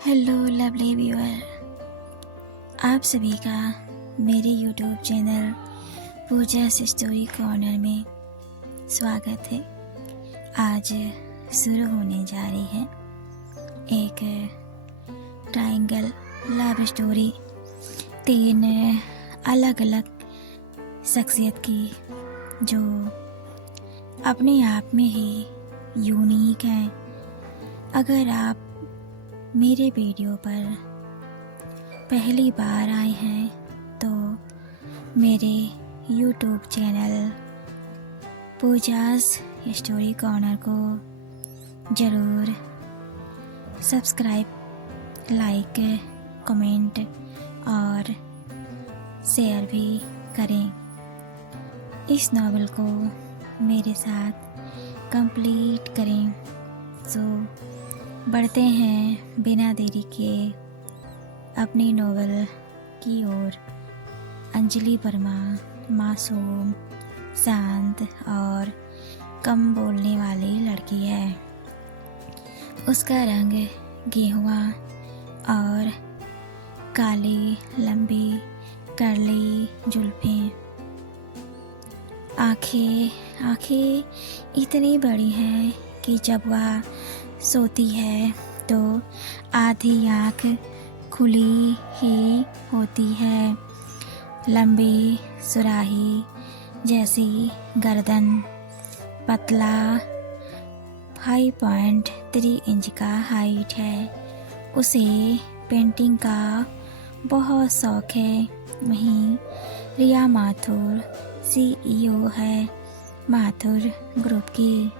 Hello lovely viewer, आप सभी का मेरे यूट्यूब चैनल पूजा स्टोरी कॉर्नर में स्वागत है। आज शुरू होने जा रही है एक ट्रायंगल लव स्टोरी। 3 अलग अलग शख्सियत की जो अपने आप में ही यूनिक है। अगर आप मेरे वीडियो पर पहली बार आए हैं तो मेरे YouTube channel Pooja's story corner को ज़रूर सब्सक्राइब, लाइक, कमेंट और शेयर भी करें। इस नॉवेल को मेरे साथ कंप्लीट करें। सो बढ़ते हैं बिना देरी के अपनी नॉवेल की ओर। अंजलि वर्मा मासूम, शांत और कम बोलने वाली लड़की है। उसका रंग गेहुआ और काली लंबी कर्ली जुल्फें। आँखें इतनी बड़ी हैं कि जब वह सोती है तो आधी आँख खुली ही होती है। लंबी सुराही जैसी गर्दन, पतला 5.3 इंच का हाइट है। उसे पेंटिंग का बहुत शौक है। वहीं रिया माथुर CEO है माथुर ग्रुप की,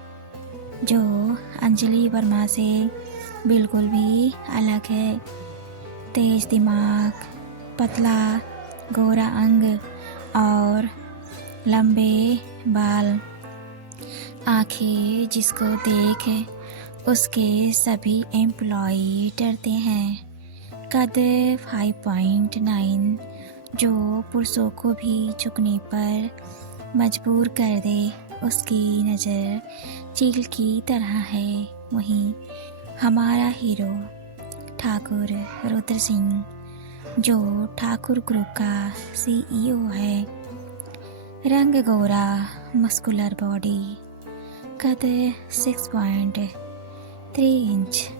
जो अंजलि वर्मा से बिल्कुल भी अलग है। तेज दिमाग, पतला गोरा अंग और लंबे बाल। आंखें जिसको देख उसके सभी एम्प्लॉई डरते हैं। कद 5.9 जो पुरुषों को भी झुकने पर मजबूर कर दे। उसकी नज़र चील की तरह है। वहीं हमारा हीरो ठाकुर रुद्र सिंह, जो ठाकुर ग्रुप का CEO है। रंग गोरा, मस्कुलर बॉडी, कद 6.3 इंच।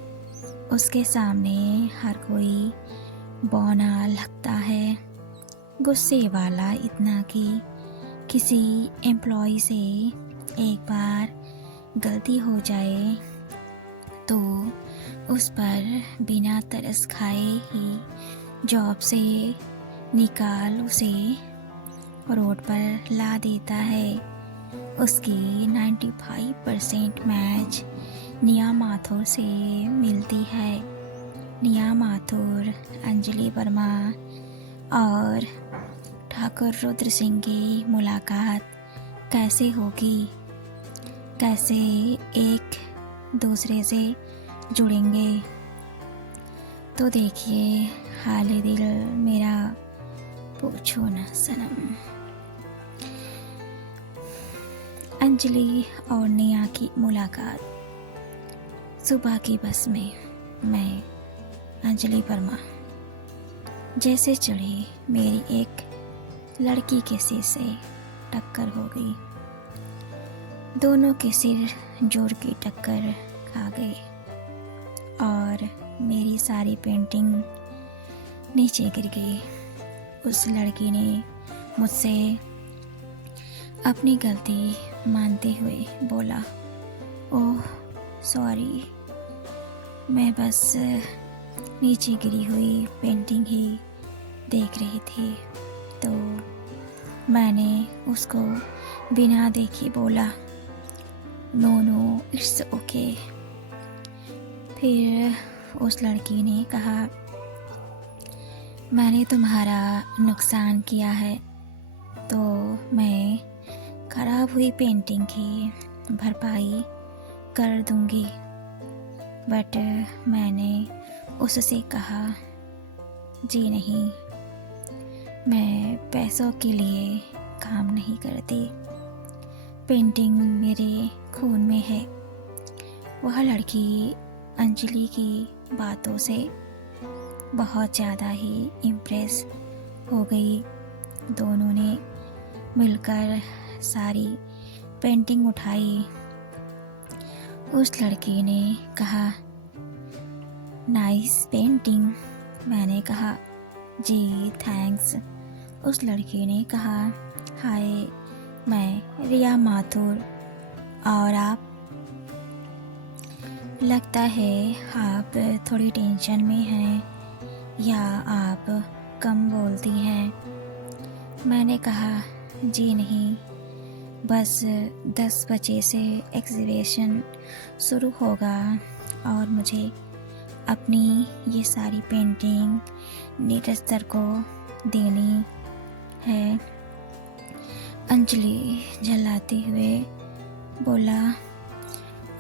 उसके सामने हर कोई बौना लगता है। गुस्से वाला इतना कि किसी एम्प्लॉय से एक बार गलती हो जाए तो उस पर बिना तरस खाए ही जॉब से निकाल उसे रोड पर ला देता है। उसकी 95% मैच निया माथुर से मिलती है। निया माथुर अंजलि वर्मा और ठाकुर रुद्र सिंह की मुलाकात कैसे होगी, कैसे एक दूसरे से जुड़ेंगे। तो देखिए, हाले दिल मेरा पूछो न सनम। अंजलि और निया की मुलाकात। सुबह की बस में मैं अंजलि वर्मा जैसे चढ़ी, मेरी एक लड़की के सिर से टक्कर हो गई। दोनों के सिर जोड़ की टक्कर खा गए और मेरी सारी पेंटिंग नीचे गिर गई। उस लड़की ने मुझसे अपनी गलती मानते हुए बोला, ओह सॉरी, मैं बस नीचे गिरी हुई पेंटिंग ही देख रही थी। तो मैंने उसको बिना देखे बोला, नो इट्स ओके। फिर उस लड़की ने कहा, मैंने तुम्हारा नुकसान किया है तो मैं खराब हुई पेंटिंग की भरपाई कर दूंगी। बट मैंने उससे कहा, जी नहीं, मैं पैसों के लिए काम नहीं करती। पेंटिंग मेरे खून में है। वह लड़की अंजलि की बातों से बहुत ज़्यादा ही इम्प्रेस हो गई। दोनों ने मिलकर सारी पेंटिंग उठाई। उस लड़की ने कहा, नाइस पेंटिंग। मैंने कहा, जी थैंक्स। उस लड़की ने कहा, हाय, मैं रिया माथुर, और आप? लगता है आप थोड़ी टेंशन में हैं या आप कम बोलती हैं। मैंने कहा, जी नहीं, बस 10 बजे से एग्जीबिशन शुरू होगा और मुझे अपनी ये सारी पेंटिंग नीरज सर को देनी है। अंजलि झल्लाते हुए बोला,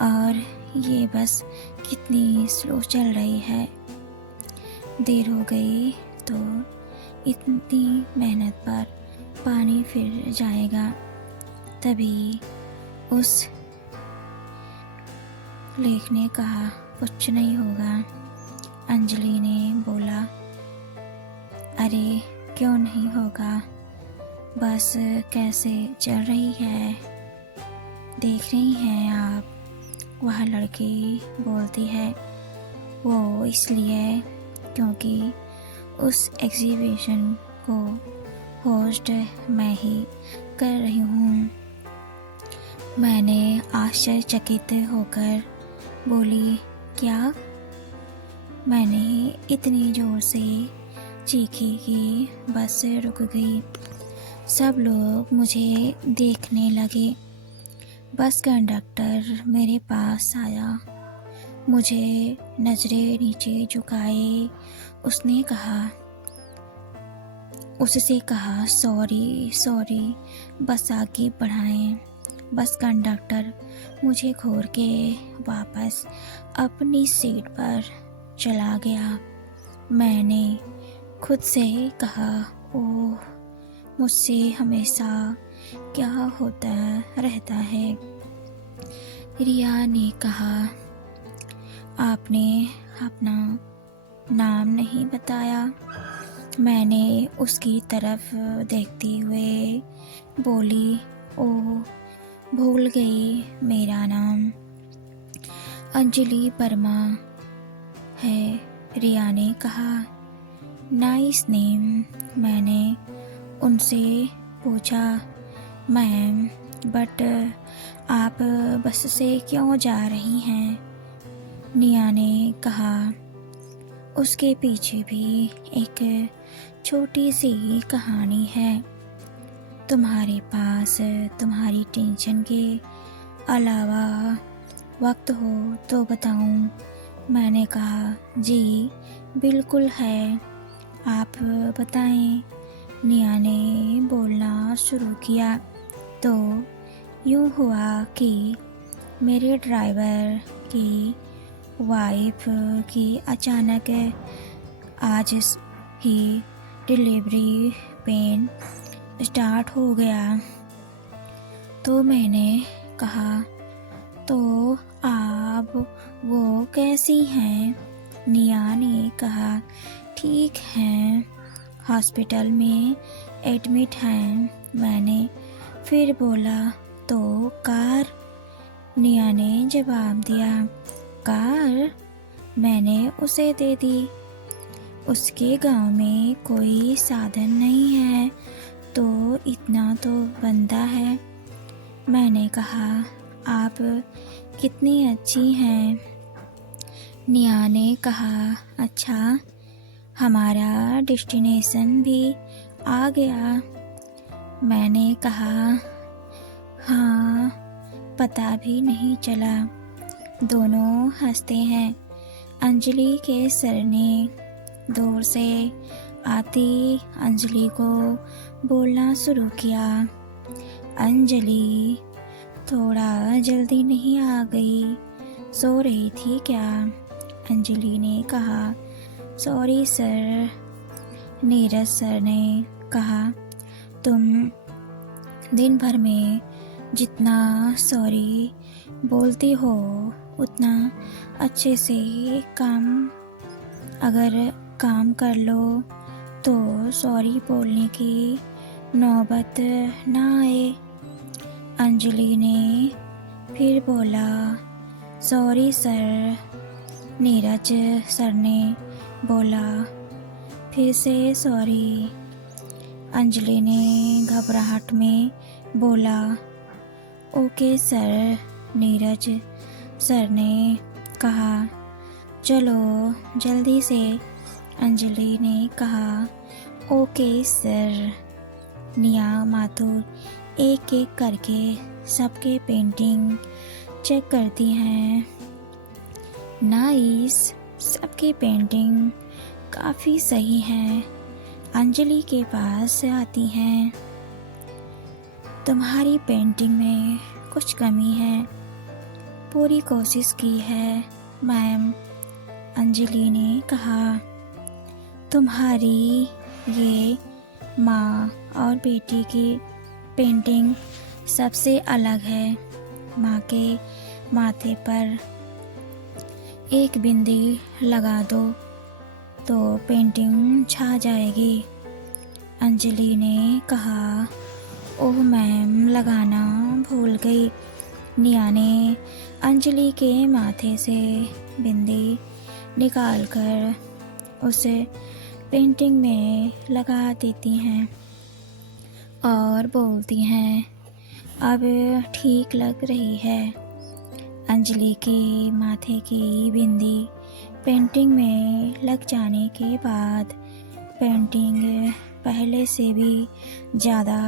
और ये बस कितनी स्लो चल रही है, देर हो गई तो इतनी मेहनत पर पानी फिर जाएगा। तभी उस लेख ने कहा, कुछ नहीं होगा। अंजलि ने बोला, अरे क्यों नहीं होगा, बस कैसे चल रही है देख रही हैं आप, वह लड़की बोलती है। वो इसलिए क्योंकि उस एग्जीबिशन को होस्ट मैं ही कर रही हूँ। मैंने आश्चर्यचकित होकर बोली, क्या? मैंने इतनी ज़ोर से चीखी कि बस रुक गई। सब लोग मुझे देखने लगे। बस कंडक्टर मेरे पास आया, मुझे नज़रें नीचे झुकाए उससे कहा, सॉरी, बस आगे बढ़ाएं। बस कंडक्टर मुझे छोड़ के वापस अपनी सीट पर चला गया। मैंने खुद से कहा, ओह, मुझसे हमेशा क्या होता रहता है। रिया ने कहा, आपने अपना नाम नहीं बताया। मैंने उसकी तरफ देखते हुए बोली, ओह, भूल गई, मेरा नाम अंजलि वर्मा है। रिया ने कहा, नाइस नेम। मैंने उनसे पूछा, मैम, बट आप बस से क्यों जा रही हैं? निया ने कहा, उसके पीछे भी एक छोटी सी कहानी है। तुम्हारे पास तुम्हारी टेंशन के अलावा वक्त हो तो बताऊं? मैंने कहा, जी बिल्कुल है, आप बताएं। निया ने बोलना शुरू किया, तो यूँ हुआ कि मेरे ड्राइवर की वाइफ की अचानक आज ही डिलीवरी पेन स्टार्ट हो गया। तो मैंने कहा, तो आप वो कैसी हैं? निया ने कहा, ठीक हैं, हॉस्पिटल में एडमिट हैं। मैंने फिर बोला, तो कार? निया ने जवाब दिया, कार? मैंने उसे दे दी। उसके गांव में कोई साधन नहीं है, तो इतना तो बनता है। मैंने कहा, आप कितनी अच्छी हैं। निया ने कहा, अच्छा, हमारा डेस्टिनेशन भी आ गया। मैंने कहा, हाँ, पता भी नहीं चला। दोनों हंसते हैं। अंजलि के सर ने दूर से आती अंजलि को बोलना शुरू किया, अंजलि, थोड़ा जल्दी नहीं आ गई, सो रही थी क्या? अंजलि ने कहा, सॉरी सर। नीरज सर ने कहा, तुम दिन भर में जितना सॉरी बोलती हो उतना अच्छे से काम अगर काम कर लो तो सॉरी बोलने की नौबत ना आए। अंजलि ने फिर बोला, सॉरी सर। नीरज सर ने बोला, फिर से सॉरी। अंजलि ने घबराहट में बोला, ओके सर। नीरज सर ने कहा, चलो जल्दी से। अंजलि ने कहा, ओके सर। निया माथुर एक एक करके सबके पेंटिंग चेक करती हैं। नाइस, सबकी पेंटिंग काफ़ी सही है। अंजलि के पास आती हैं, तुम्हारी पेंटिंग में कुछ कमी है। पूरी कोशिश की है मैम। अंजलि ने कहा, तुम्हारी ये माँ और बेटी की पेंटिंग सबसे अलग है। माँ के माथे पर एक बिंदी लगा दो तो पेंटिंग छा जाएगी। अंजलि ने कहा, ओह मैम, लगाना भूल गई। निया ने अंजलि के माथे से बिंदी निकालकर उसे पेंटिंग में लगा देती हैं और बोलती हैं, अब ठीक लग रही है। अंजलि के माथे की बिंदी पेंटिंग में लग जाने के बाद पेंटिंग पहले से भी ज़्यादा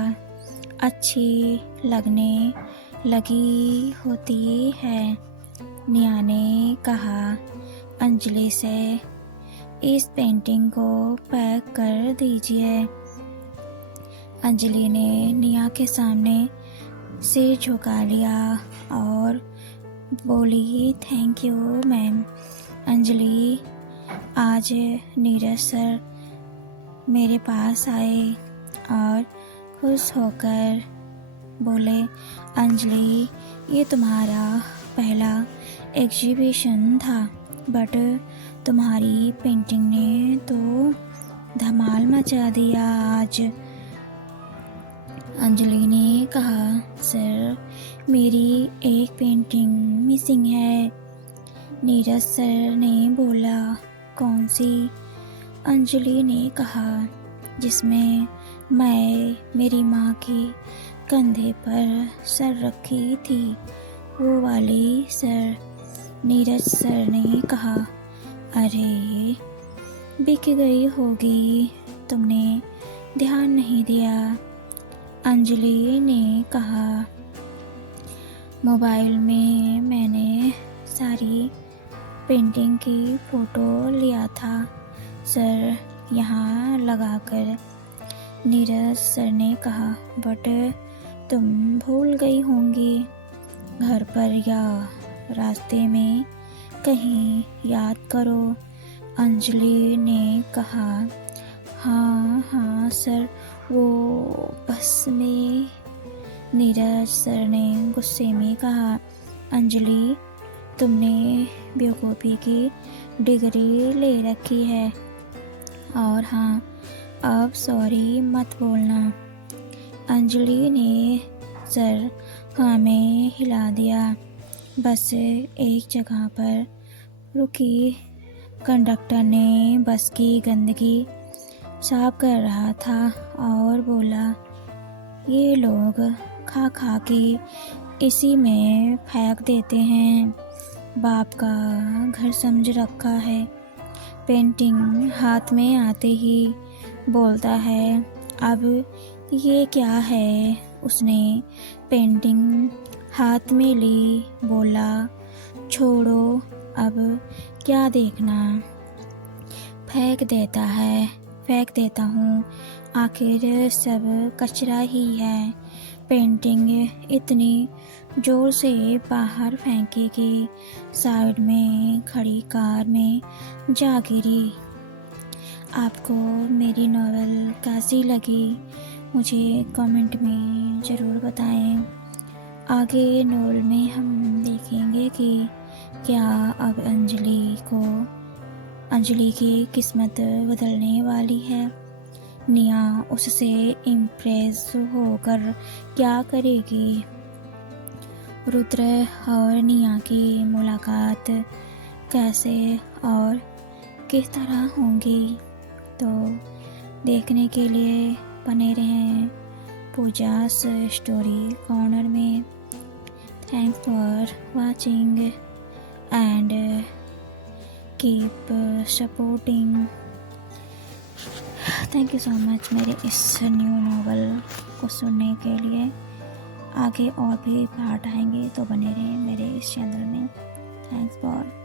अच्छी लगने लगी होती है। निया ने कहा अंजलि से, इस पेंटिंग को पैक कर दीजिए। अंजलि ने निया के सामने सिर झुका लिया और बोली, थैंक यू मैम। अंजलि, आज नीरज सर मेरे पास आए और खुश होकर बोले, अंजलि, ये तुम्हारा पहला एग्जीबिशन था, बट तुम्हारी पेंटिंग ने तो धमाल मचा दिया आज। अंजलि ने कहा, सर मेरी एक पेंटिंग मिसिंग है। नीरज सर ने बोला, कौन सी? अंजलि ने कहा, जिसमें मैं मेरी माँ के कंधे पर सर रखी थी, वो वाली सर। नीरज सर ने कहा, अरे बिक गई होगी, तुमने ध्यान नहीं दिया। अंजलि ने कहा, मोबाइल में मैंने सारी पेंटिंग की फ़ोटो लिया था सर, यहाँ लगाकर। नीरज सर ने कहा, बट तुम भूल गई होंगी, घर पर या रास्ते में कहीं, याद करो। अंजलि ने कहा, हाँ सर, वो बस में। नीरज सर ने गुस्से में कहा, अंजलि, तुमने बेवकूफ़ी की डिग्री ले रखी है, और हाँ, अब सॉरी मत बोलना। अंजलि ने सर हाँ में हिला दिया। बस एक जगह पर रुकी। कंडक्टर ने बस की गंदगी साफ कर रहा था और बोला, ये लोग खा खा के इसी में फेंक देते हैं, बाप का घर समझ रखा है। पेंटिंग हाथ में आते ही बोलता है, अब ये क्या है? उसने पेंटिंग हाथ में ली, बोला, छोड़ो, अब क्या देखना, फेंक देता हूँ, आखिर सब कचरा ही है। पेंटिंग इतनी जोर से बाहर फेंकी कि साइड में खड़ी कार में जा गिरी। आपको मेरी नॉवेल कैसी लगी, मुझे कमेंट में ज़रूर बताएं। आगे नॉवेल में हम देखेंगे कि क्या अब अंजलि को अंजलि की किस्मत बदलने वाली है। निया उससे इम्प्रेस होकर क्या करेगी? रुद्र और निया की मुलाकात कैसे और किस तरह होंगी? तो देखने के लिए बने रहें पूजा's स्टोरी कॉर्नर में। Thanks for watching and keep supporting. Thank you so much मेरे इस न्यू नॉवल को सुनने के लिए। आगे और भी पार्ट आएंगे तो बने रहें मेरे इस चैनल में। Thanks for